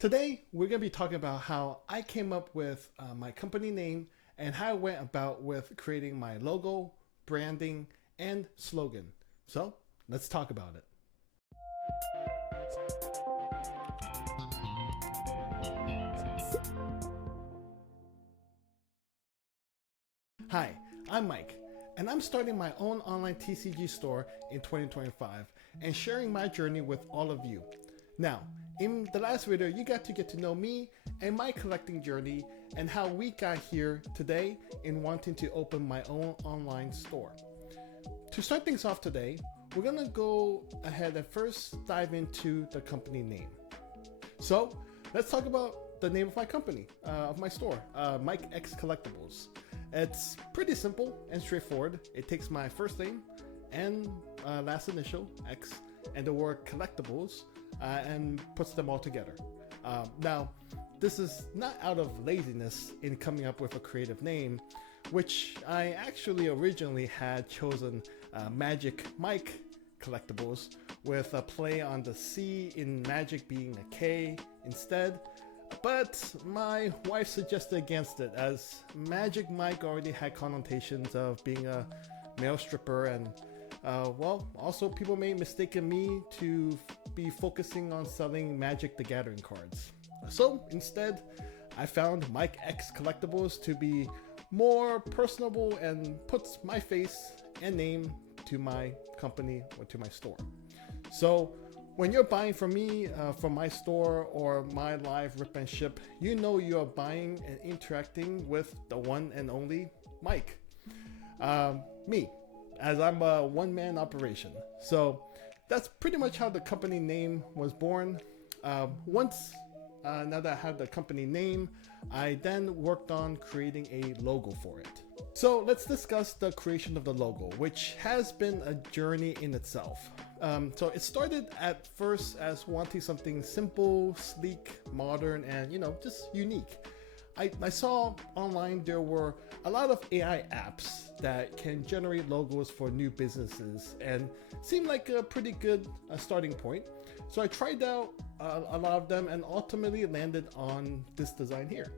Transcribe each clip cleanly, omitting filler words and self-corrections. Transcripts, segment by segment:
Today, we're going to be talking about how I came up with my company name and how I went about with creating my logo, branding, and slogan. So, let's talk about it. Hi, I'm Mike, and I'm starting my own online TCG store in 2025 and sharing my journey with all of you. Now, in the last video, you got to know me and my collecting journey and how we got here today in wanting to open my own online store. To start things off today, we're gonna go ahead and first dive into the company name. So let's talk about the name of my company, of my store, Mike X Collectibles. It's pretty simple and straightforward. It takes my first name and last initial, X, and the word collectibles, and puts them all together. Now, this is not out of laziness in coming up with a creative name, which I actually originally had chosen Magic Mike Collectibles with a play on the C in Magic being a K instead. But my wife suggested against it, as Magic Mike already had connotations of being a male stripper, and well, also people may mistaken me to be focusing on selling Magic the Gathering cards. So instead, I found Mike X Collectibles to be more personable and puts my face and name to my company or to my store. So when you're buying from me, from my store or my live rip and ship, you know you are buying and interacting with the one and only Mike. Me, as I'm a one-man operation. So that's pretty much how the company name was born. Now that I have the company name, I then worked on creating a logo for it. So let's discuss the creation of the logo, which has been a journey in itself. So it started at first as wanting something simple, sleek, modern, and just unique. I saw online there were a lot of AI apps that can generate logos for new businesses and seemed like a pretty good starting point. So I tried out a lot of them and ultimately landed on this design here,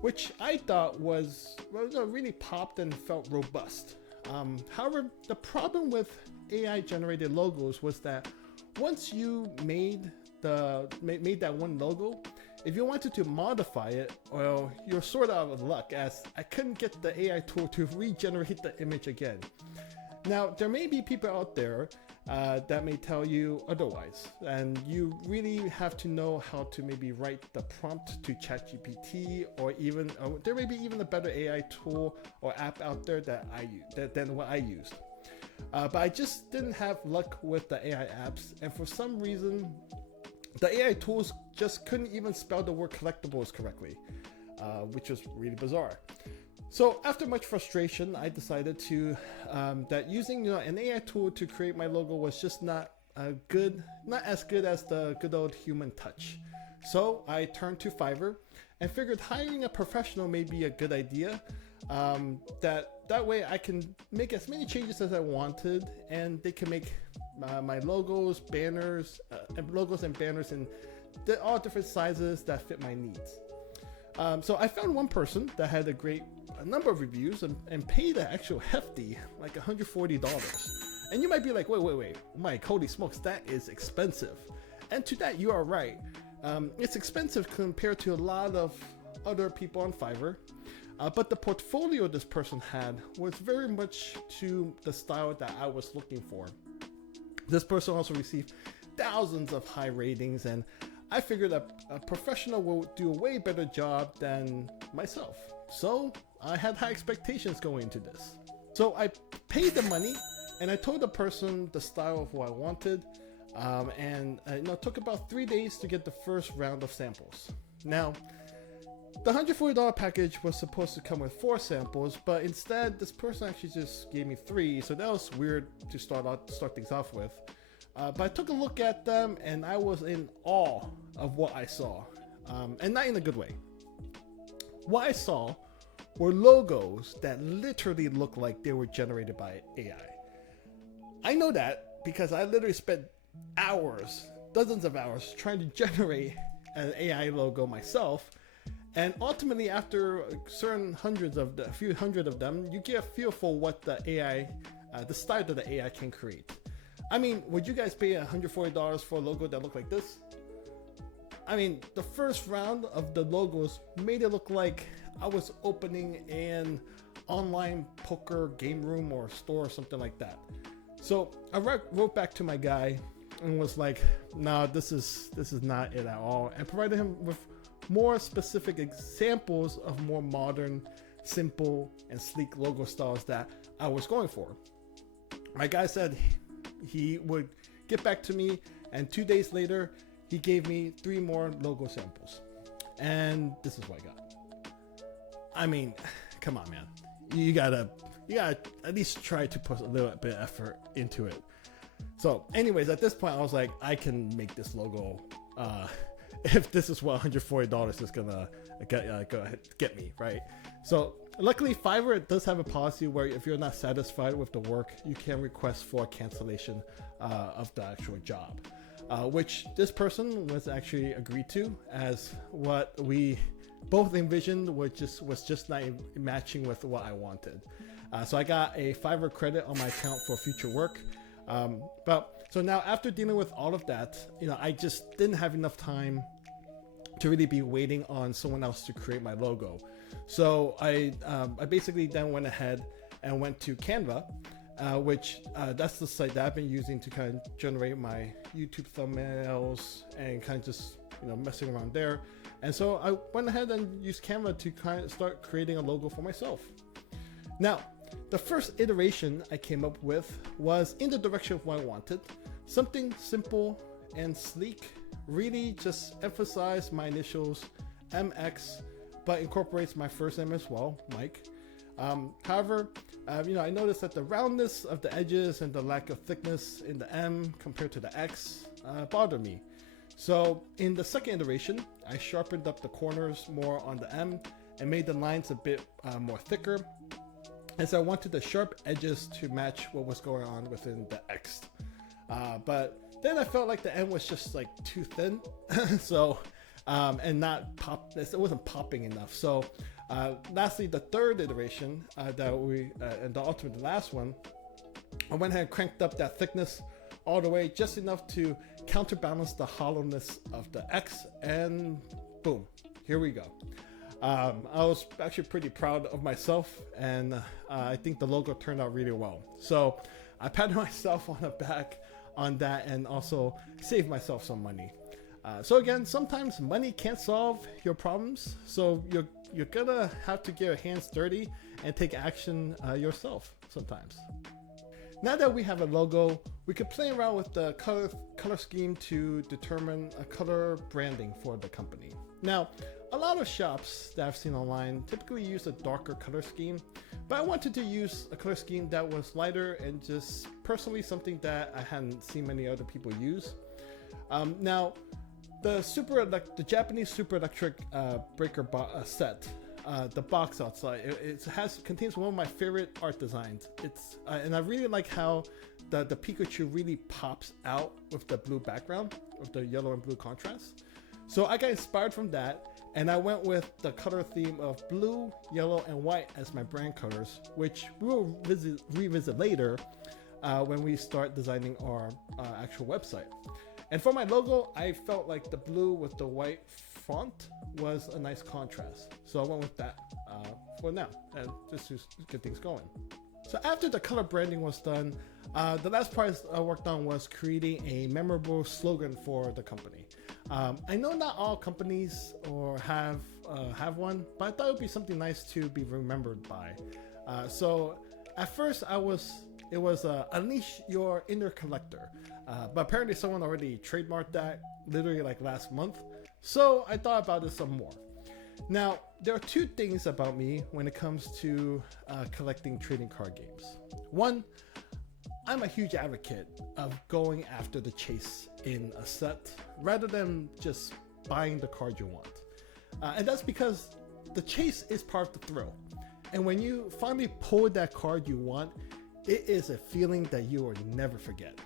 which I thought was really popped and felt robust. However, the problem with AI generated logos was that once you made that one logo, if you wanted to modify it, well, you're sort of out of luck, as I couldn't get the AI tool to regenerate the image again. Now, there may be people out there that may tell you otherwise, and you really have to know how to maybe write the prompt to ChatGPT, or even there may be even a better AI tool or app out there that than what I used. But I just didn't have luck with the AI apps, and for some reason, the AI tools just couldn't even spell the word collectibles correctly, which was really bizarre. So after much frustration, I decided to that using an AI tool to create my logo was just not as good as the good old human touch. So I turned to Fiverr and figured hiring a professional may be a good idea. That way I can make as many changes as I wanted, and they can make my logos, banners, and banners in all different sizes that fit my needs. So I found one person that had a number of reviews and paid an actual hefty, like $140. And you might be like, wait, Mike, holy smokes, that is expensive. And to that, you are right. It's expensive compared to a lot of other people on Fiverr. But the portfolio this person had was very much to the style that I was looking for. This person also received thousands of high ratings, and I figured that a professional will do a way better job than myself. So I had high expectations going into this. So I paid the money, and I told the person the style of what I wanted, and it took about 3 days to get the first round of samples. Now, the $140 package was supposed to come with 4 samples, but instead this person actually just gave me 3, so that was weird to start things off with. But I took a look at them and I was in awe of what I saw, and not in a good way. What I saw were logos that literally looked like they were generated by AI. I know that because I literally spent hours, dozens of hours, trying to generate an AI logo myself. And ultimately, after a few hundred of them, you get a feel for what the AI, the style that the AI can create. I mean, would you guys pay $140 for a logo that looked like this? I mean, the first round of the logos made it look like I was opening an online poker game room or store or something like that. So I wrote back to my guy and was like, "No, this is not it at all," and provided him with more specific examples of more modern, simple, and sleek logo styles that I was going for. My guy said he would get back to me, and 2 days later, he gave me 3 more logo samples. And this is what I got. I mean, come on, man. You gotta at least try to put a little bit of effort into it. So anyways, at this point, I was like, I can make this logo. If this is what $140 is gonna get me, right? So luckily, Fiverr does have a policy where if you're not satisfied with the work, you can request for cancellation of the actual job, which this person was actually agreed to, as what we both envisioned was just not matching with what I wanted. So I got a Fiverr credit on my account for future work. So now, after dealing with all of that, I just didn't have enough time to really be waiting on someone else to create my logo. So I basically then went ahead and went to Canva, which that's the site that I've been using to kind of generate my YouTube thumbnails and kind of just messing around there. And so I went ahead and used Canva to kind of start creating a logo for myself. Now, the first iteration I came up with was in the direction of what I wanted. Something simple and sleek, really just emphasize my initials, MX, but incorporates my first name as well, Mike. However, I noticed that the roundness of the edges and the lack of thickness in the M compared to the X bothered me. So in the second iteration, I sharpened up the corners more on the M and made the lines a bit more thicker, as I wanted the sharp edges to match what was going on within the X. But then I felt like the M was just like too thin, so and not pop. It wasn't popping enough. So lastly, the third iteration and the last one, I went ahead and cranked up that thickness all the way, just enough to counterbalance the hollowness of the X, and boom, here we go. I was actually pretty proud of myself, and I think the logo turned out really well. So I patted myself on the back on that, and also saved myself some money. So again, sometimes money can't solve your problems, so you're gonna have to get your hands dirty and take action yourself sometimes. Now that we have a logo, we could play around with the color scheme to determine a color branding for the company. Now, a lot of shops that I've seen online typically use a darker color scheme, but I wanted to use a color scheme that was lighter and just personally something that I hadn't seen many other people use. Now, the Japanese Super Electric breaker set, the box outside, it contains one of my favorite art designs. And I really like how the Pikachu really pops out with the blue background, with the yellow and blue contrast. So I got inspired from that, and I went with the color theme of blue, yellow, and white as my brand colors, which we will revisit later when we start designing our actual website. And for my logo, I felt like the blue with the white font was a nice contrast. So I went with that for now, and just to get things going. So after the color branding was done, the last part I worked on was creating a memorable slogan for the company. I know not all companies have one, but I thought it would be something nice to be remembered by. So at first it was unleash your inner collector, but apparently someone already trademarked that literally like last month. So I thought about it some more. Now, there are 2 things about me when it comes to collecting trading card games. One, I'm a huge advocate of going after the chase in a set rather than just buying the card you want. And that's because the chase is part of the thrill. And when you finally pull that card you want, it is a feeling that you will never forget.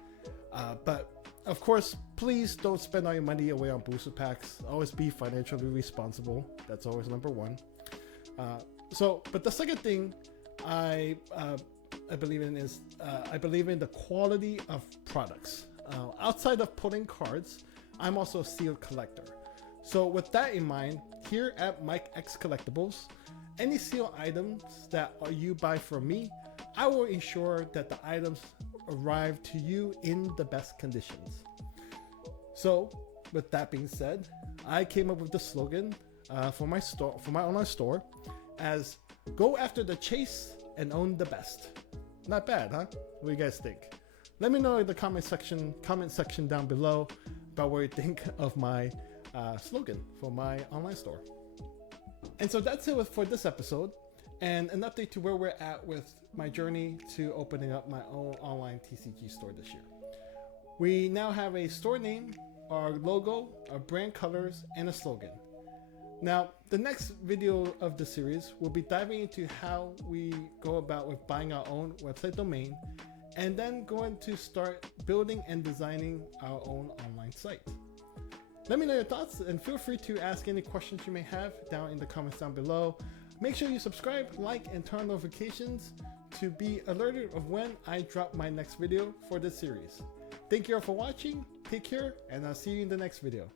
But Of course, please don't spend all your money away on booster packs. Always be financially responsible. That's always number one. But the second thing I believe in is I believe in the quality of products. Outside of pulling cards, I'm also a sealed collector. So with that in mind, here at Mike X Collectibles, any sealed items that you buy from me, I will ensure that the items arrive to you in the best conditions. So with that being said, I came up with the slogan for my store, for my online store, as "Go after the chase and own the best." Not bad, huh? What do you guys think? Let me know in the comment section down below about what you think of my slogan for my online store. And so that's it for this episode, and an update to where we're at with my journey to opening up my own online TCG store this year. We now have a store name, our logo, our brand colors, and a slogan. Now, the next video of the series will be diving into how we go about with buying our own website domain, and then going to start building and designing our own online site. Let me know your thoughts, and feel free to ask any questions you may have down in the comments down below. Make sure you subscribe, like, and turn on notifications to be alerted of when I drop my next video for this series. Thank you all for watching, take care, and I'll see you in the next video.